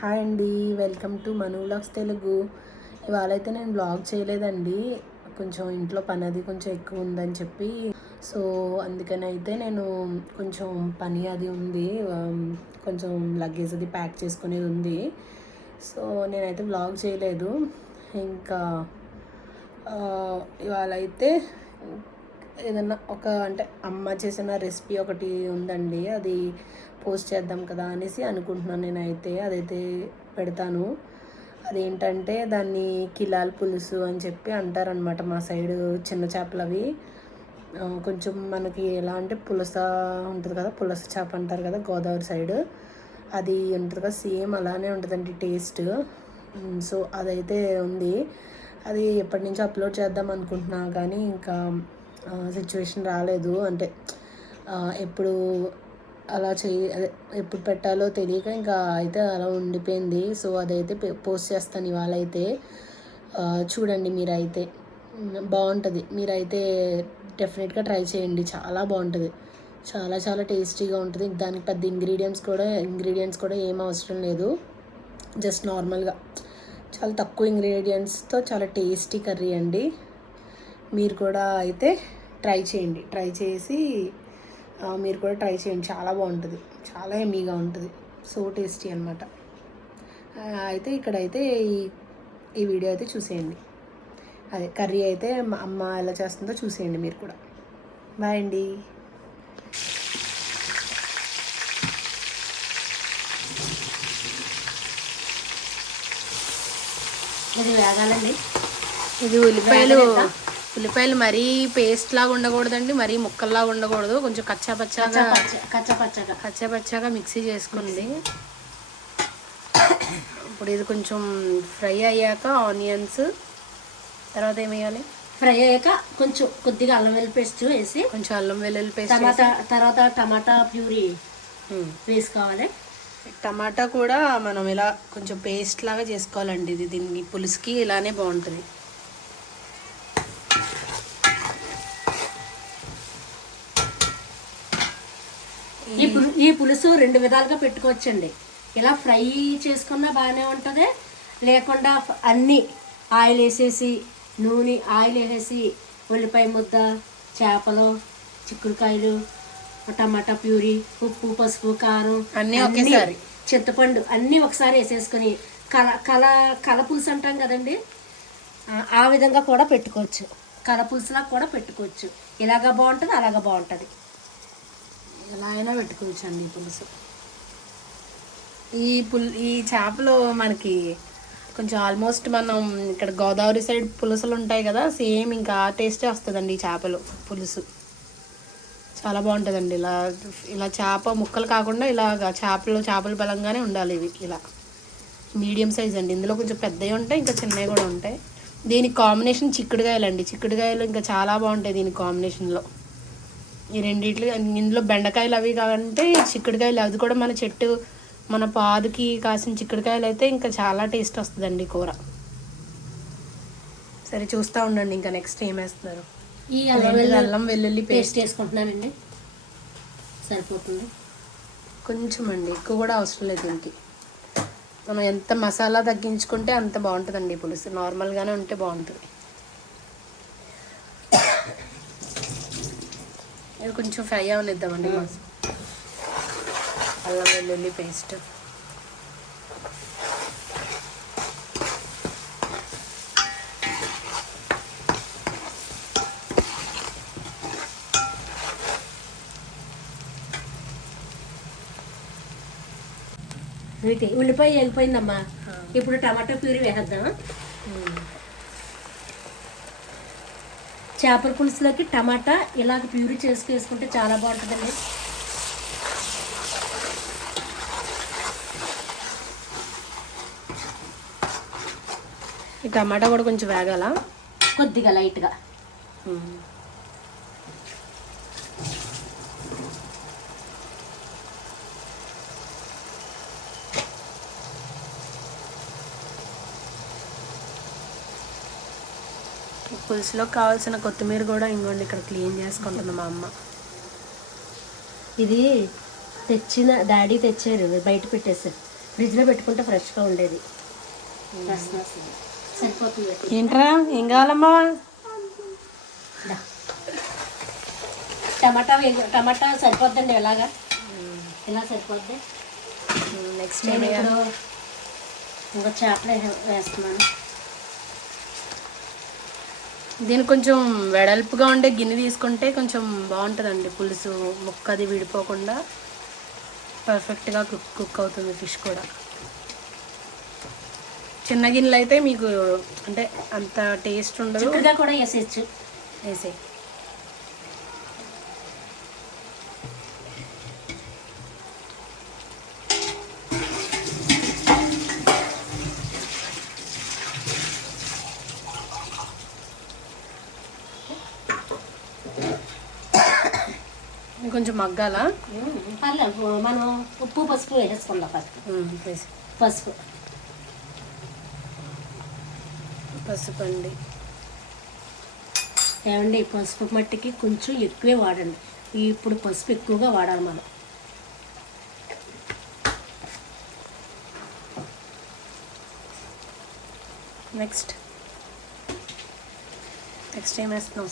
Hi అండి, welcome to Manu vlogs Telugu. ఇవాళ అయితే నేను వ్లాగ్ చేయలేదండి, కొంచెం ఇంట్లో పని అది కొంచెం ఎక్కువ ఉందని చెప్పి. సో అందుకని అయితే నేను కొంచెం పని అది ఉంది, కొంచెం లగేజ్ అది ప్యాక్ చేసుకునేది ఉంది. సో నేనైతే వ్లాగ్ చేయలేదు. ఇంకా ఇవాళ అయితే ఏదన్నా ఒక అంటే అమ్మ చేసిన రెసిపీ ఒకటి ఉందండి, అది పోస్ట్ చేద్దాం కదా అనేసి అనుకుంటున్నాను. నేనైతే అదైతే పెడతాను. అదేంటంటే దాన్ని కిలాల్ పులుసు అని చెప్పి అంటారనమాట మా సైడు. చిన్న చేపలు అవి కొంచెం మనకి ఎలా అంటే పులస ఉంటుంది కదా, పులస చేప అంటారు కదా గోదావరి సైడ్, అది ఉంటుంది కదా సేమ్ అలానే ఉంటుందండి టేస్ట్. సో అదైతే ఉంది, అది ఎప్పటి నుంచో అప్లోడ్ చేద్దాం అనుకుంటున్నా కానీ ఇంకా సిచ్యువేషన్ రాలేదు. అంటే ఎప్పుడు అలా అదే ఎప్పుడు పెట్టాలో తెలియక ఇంకా అయితే అలా ఉండిపోయింది. సో అదైతే పోస్ట్ చేస్తాను ఇవాళ అయితే. చూడండి మీరైతే, బాగుంటుంది. మీరైతే డెఫినెట్గా ట్రై చేయండి, చాలా బాగుంటుంది, చాలా చాలా టేస్టీగా ఉంటుంది. దానికి పెద్ద ఇంగ్రీడియంట్స్ కూడా ఏం అవసరం లేదు. జస్ట్ నార్మల్గా చాలా తక్కువ ఇంగ్రీడియంట్స్తో చాలా టేస్టీ కర్రీ అండి. మీరు కూడా అయితే ట్రై చేయండి, మీరు కూడా ట్రై చేయండి, చాలా బాగుంటుంది, చాలా ఎమ్మీగా ఉంటుంది, సో టేస్టీ అనమాట. అయితే ఇక్కడైతే ఈ వీడియో అయితే చూసేయండి, అదే కర్రీ అయితే మా అమ్మ ఎలా చేస్తుందో చూసేయండి మీరు కూడా. బాయ్ అండి. ఇది వేగాలండి. ఇది ఉల్లిపాయలు మరీ పేస్ట్ లాగా ఉండకూడదండి, మరీ ముక్కల్లాగా ఉండకూడదు, కొంచెం కచ్చాపచ్చాగా మిక్సీ చేసుకుంది. ఇప్పుడు ఇది కొంచెం ఫ్రై అయ్యాక ఆనియన్స్, తర్వాత ఏం వేయాలి? ఫ్రై అయ్యాక కొద్దిగా అల్లం వెల్లుల్లి పేస్ట్ వేసి, కొంచెం అల్లం వెల్లుల్లి పేస్ట్, తర్వాత టమాటా ప్యూరీ వేసుకోవాలి. టమాటా కూడా మనం ఇలా కొంచెం పేస్ట్ లాగా చేసుకోవాలండి. ఇది దీన్ని పులుసుకి ఇలానే బాగుంటుంది. ఈ పులుసు రెండు విధాలుగా పెట్టుకోవచ్చండి. ఇలా ఫ్రై చేసుకున్నా బాగానే ఉంటుంది, లేకుండా అన్నీ ఆయిల్ వేసేసి ఆయిల్ వేసేసి ఉల్లిపాయ ముద్ద, చేపలు, చిక్కుడుకాయలు, టమాటా ప్యూరీ, ఉప్పు, పసుపు, కారం అన్నీ ఒకేసారి, చింతపండు అన్నీ ఒకసారి వేసేసుకొని కల పులుసు అంటాం కదండి, ఆ విధంగా కూడా పెట్టుకోవచ్చు. కల పులుసులా కూడా పెట్టుకోవచ్చు. ఇలాగా బాగుంటుంది, అలాగా బాగుంటుంది, ఎలా అయినా పెట్టుకోవచ్చు అండి ఈ పులుసు. ఈ చేపలు మనకి కొంచెం ఆల్మోస్ట్ మనం ఇక్కడ గోదావరి సైడ్ పులుసులు ఉంటాయి కదా, సేమ్ ఇంకా ఆ టేస్టే వస్తుందండి ఈ చేపలు పులుసు. చాలా బాగుంటుందండి. ఇలా చేప ముక్కలు కాకుండా ఇలాగ చేపలు బలంగానే ఉండాలి. ఇవి ఇలా మీడియం సైజ్ అండి. ఇందులో కొంచెం పెద్దవి ఉంటాయి, ఇంకా చిన్నవి కూడా ఉంటాయి. దీనికి కాంబినేషన్ చిక్కుడుకాయలు ఇంకా చాలా బాగుంటాయి దీనికి కాంబినేషన్లో. ఈ రెండిట్లు, ఇందులో బెండకాయలు అవి కావంటే చిక్కుడుకాయలు, అది కూడా మన పాదుకి కాసిన చిక్కుడుకాయలు అయితే ఇంకా చాలా టేస్ట్ వస్తుందండి కూర. సరే చూస్తూ ఉండండి, ఇంకా నెక్స్ట్ ఏం వేస్తున్నారు? ఈ అల్లం వెల్లుల్లి పేస్ట్ వేసుకుంటున్నానండి, సరిపోతుంది. కొంచెం అండి, ఎక్కువ కూడా అవసరం లేదు దీనికి. మనం ఎంత మసాలా తగ్గించుకుంటే అంత బాగుంటుందండి పులుసు, నార్మల్గానే ఉంటే బాగుంటుంది. ఇది కొంచెం ఫ్రై అవనిద్దామండి అల్లం వెల్లుల్లి పేస్ట్. ఉల్లిపాయ వేగిపోయిందమ్మా, ఇప్పుడు టమాటా ప్యూరీ వేసేద్దామా. చేపల పులుసులోకి టమాటా ఇలాగ ప్యూరీ వేసుకుంటే చాలా బాగుంటుందండి. ఈ టమాటా కూడా కొంచెం వేగాల, కొద్దిగా లైట్గా. పులుసులో కావాల్సిన కొత్తిమీర కూడా ఇంకోండి ఇక్కడ క్లీన్ చేసుకుంటుంది మా అమ్మ. ఇది డాడీ తెచ్చారు, బయట పెట్టేశారు. ఫ్రిడ్జ్లో పెట్టుకుంటే ఫ్రెష్గా ఉండేది. సరిపోతుంది. ఏంట్రా ఏం కావాలమ్మా? టమాటా సరిపోద్దండి ఇలాగా, ఇలా సరిపోద్ది. నెక్స్ట్ నేను ఇప్పుడు ఇంకో చేపలు వేస్తున్నాను. దీనికి కొంచెం వెడల్పుగా ఉండే గిన్నె తీసుకుంటే కొంచెం బాగుంటుందండి పులుసు, ముక్కది విడిపోకుండా పర్ఫెక్ట్గా కుక్ అవుతుంది ఫిష్ కూడా. చిన్న గిన్నెలు అయితే మీకు అంటే అంత టేస్ట్ ఉండదు. చిక్కుడుగా కూడా వేసేయచ్చు. వేసే కొంచెం మగ్గాల. పర్లేదు, మనం ఉప్పు పసుపు వేసేసుకుందాం. పసుపు పసుపు అండి. ఏమండి పసుపు మట్టికి కొంచెం ఎక్కువే వాడండి. ఇప్పుడు పసుపు ఎక్కువగా వాడాలి మనం. నెక్స్ట్ ఏం వేస్తున్నాం?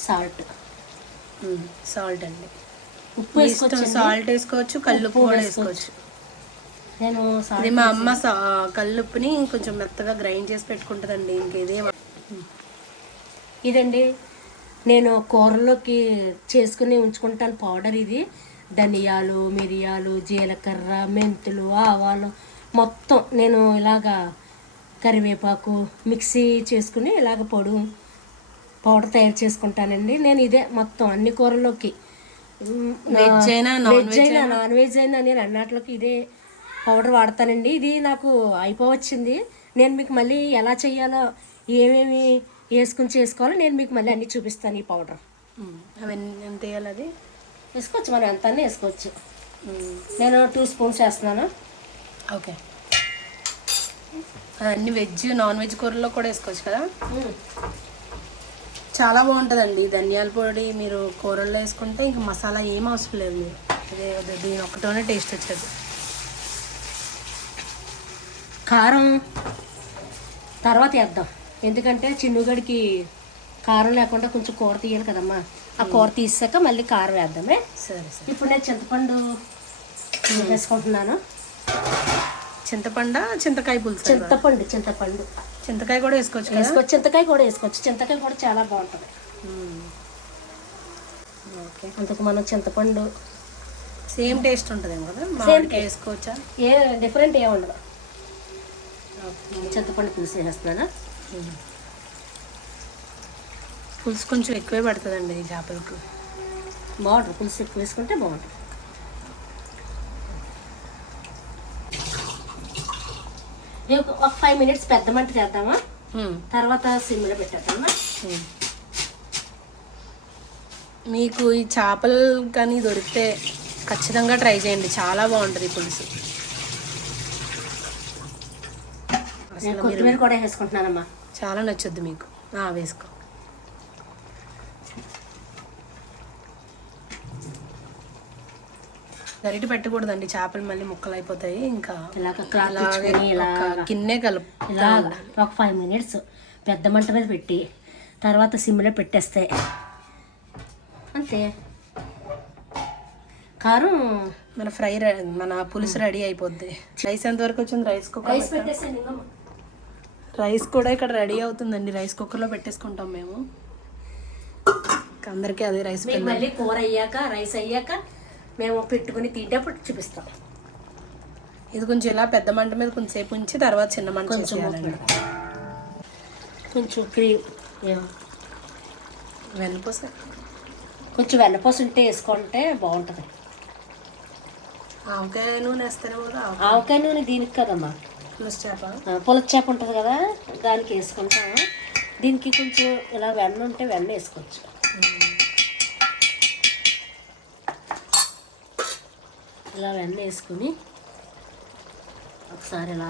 సాల్ట్ అండి. ఉప్పు వేసుకోవచ్చు, సాల్ట్ వేసుకోవచ్చు, కల్లుప్పు కూడా వేసుకోవచ్చు. నేను ఇది మా అమ్మ కల్లుప్పుని కొంచెం మెత్తగా గ్రైండ్ చేసి పెట్టుకుంటుందండి. ఇంకేదే ఇదండి నేను కూరలోకి చేసుకుని ఉంచుకుంటాను పౌడర్. ఇది ధనియాలు, మిరియాలు, జీలకర్ర, మెంతులు, ఆవాలు మొత్తం నేను ఇలాగా కరివేపాకు మిక్సీ చేసుకుని ఇలాగ పౌడర్ తయారు చేసుకుంటానండి. నేను ఇదే మొత్తం అన్ని కూరల్లోకి, వెజ్ అయినా నాన్ వెజ్ అయినా నేను అన్నిటిలోకి ఇదే పౌడర్ వాడతానండి. ఇది నాకు అయిపోవచ్చింది. నేను మీకు మళ్ళీ ఎలా చేయాలో, ఏమేమి వేసుకుని చేసుకోవాలో నేను మీకు మళ్ళీ అన్నీ చూపిస్తాను. ఈ పౌడర్ అవన్నీ ఎంత వేయాలి? అది వేసుకోవచ్చు, మనం ఎంత వేసుకోవచ్చు. నేను 2 స్పూన్స్ వేస్తున్నాను. ఓకే. అన్ని వెజ్ నాన్ వెజ్ కూరల్లో కూడా వేసుకోవచ్చు కదా. చాలా బాగుంటుందండి. ధనియాల పొడి మీరు కూరల్లో వేసుకుంటే ఇంకా మసాలా ఏం అవసరం లేదు. మీరు అదే దీని ఒకటోనే టేస్ట్ వచ్చేది. కారం తర్వాత వేద్దాం, ఎందుకంటే చిన్నుగడికి కారం లేకుండా కొంచెం కూర తీయాలి కదమ్మా. ఆ కూర తీసాక మళ్ళీ కారం వేద్దామే. సరే. ఇప్పుడు నేను చింతపండు వేసుకుంటున్నాను. చింతకాయ పులుసు. చింతకాయ కూడా వేసుకోవచ్చు. చింతకాయ కూడా చాలా బాగుంటుంది. ఓకే, అందుకు మనం చింతపండు సేమ్ టేస్ట్ ఉంటుందేమో కదా. మామిడికాయ వేసుకోవచ్చా? ఏ డిఫరెంట్ ఏమి ఉండదు. చింతపండు పులుసు వేస్తున్నాను. పులుసు కొంచెం ఎక్కువే పడుతుందండి ఈ చేపలకు. బాగుంటుంది, పులుసు ఎక్కువ వేసుకుంటే బాగుంటుంది. ఒక 5 మినిట్స్ పెద్ద మంట చేద్దామా, తర్వాత సిమ్లో పెట్టేద్దామా. మీకు ఈ చేపలు కానీ దొరికితే ఖచ్చితంగా ట్రై చేయండి, చాలా బాగుంటుంది పులుసు. కొత్తిమీర కూడా వేసుకుంటున్నానమ్మా. చాలా నచ్చుద్ది మీకు. వేసుకో. గరిటె పెట్టకూడదండి, చేపలు మళ్ళీ ముక్కలు అయిపోతాయి. ఇంకా గిన్నె కలుపు. ఒక 5 మినిట్స్ పెద్ద మంట మీద పెట్టి తర్వాత సిమ్లో పెట్టేస్తే అంతే. కారం మన పులుసు రెడీ అయిపోద్ది. రైస్ ఎంతవరకు వచ్చింది? రైస్ పెట్టేసాను. రైస్ కూడా ఇక్కడ రెడీ అవుతుందండి. రైస్ కుక్కర్లో పెట్టేసుకుంటాం మేము. అందరికీ అదే రైస్. మళ్ళీ కూర అయ్యాక, రైస్ అయ్యాక మేము పెట్టుకుని తింటప్పుడు చూపిస్తాం. ఇది కొంచెం ఇలా పెద్ద మంట మీద కొంచెంసేపు ఉంచి తర్వాత చిన్న మంట కొంచెం క్రీమ్ వెన్నపూస కొంచెం వెన్నపూస ఉంటే వేసుకుంటే బాగుంటుంది. ఆవకాయ నూనె వేస్తేనే కూడా. ఆవకాయ నూనె దీనికి కదమ్మా, పులుసు చేప ఉంటుంది కదా, దానికి వేసుకుంటాము. దీనికి కొంచెం ఇలా వెన్న ఉంటే వెన్న వేసుకోవచ్చు. ఇలా వెన్న వేసుకుని ఒకసారి ఇలా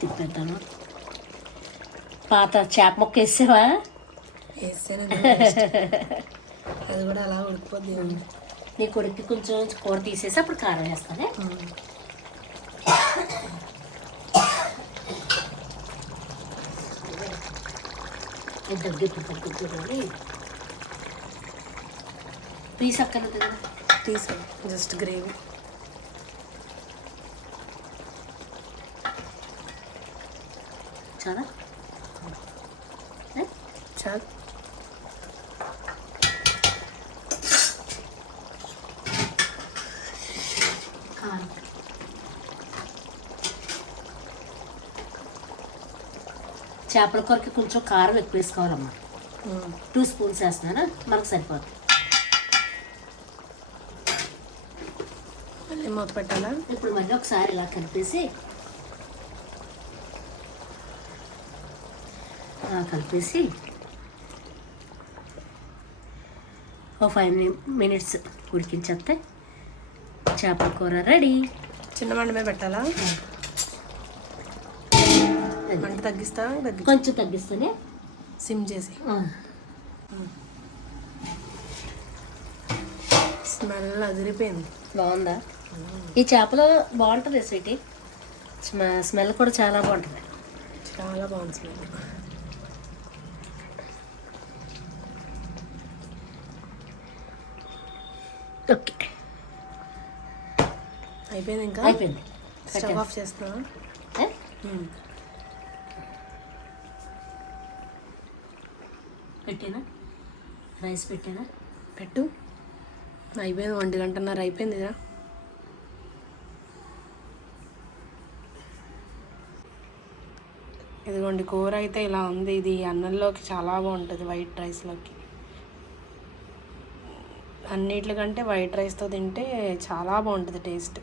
తిప్పేద్దాము. పాత చేప ముక్క వేసావా? వేసాను, అది కూడా అలా ఉడికిపోద్ది. నీ కొడుక్కి కొంచెం కూర తీసేసి అప్పుడు కారం వేస్తానే. అది తగ్గిపోతుంది కానీ పీస్ అక్కర్లేదు కదా. తీసుకో జస్ట్ గ్రేవీ. చాలా చాలు. కారం చేపల కూరకి కొంచెం కారం ఎక్కువ వేసుకోవాలమ్మా. 2 స్పూన్స్ వేస్తున్నాను, మనకు సరిపోతుంది. మళ్ళీ మూత పెట్టాలా? ఇప్పుడు మళ్ళీ ఒకసారి ఇలా కలిపేసి ఓ 5 minutes ఉడికించేస్తే చేపల కూర రెడీ. చిన్న మంట మీద పెట్టాలా? మంట తగ్గిస్తా? కొంచెం తగ్గిస్తేనే సిమ్ చేసి. స్మెల్ అదిరిపోయింది. బాగుందా? ఈ చేపలు బాగుంటుంది స్వీటీ, స్మెల్ కూడా చాలా బాగుంటుంది. చాలా బాగుంది స్మెల్. ఓకే అయిపోయింది. ఇంకా అయిపోయింది. స్టవ్ ఆఫ్ చేస్తున్నా. పెట్టేనా? రైస్ పెట్టేనా? పెట్టు. అయిపోయింది. 1 గంటన్నర అయిపోయింది కదా. ఇదిగోండి కూర అయితే ఇలా ఉంది. ఇది అన్నంలోకి చాలా బాగుంటుంది, వైట్ రైస్లోకి. అన్నిటికంటే వైట్ రైస్తో తింటే చాలా బాగుంటుంది టేస్ట్.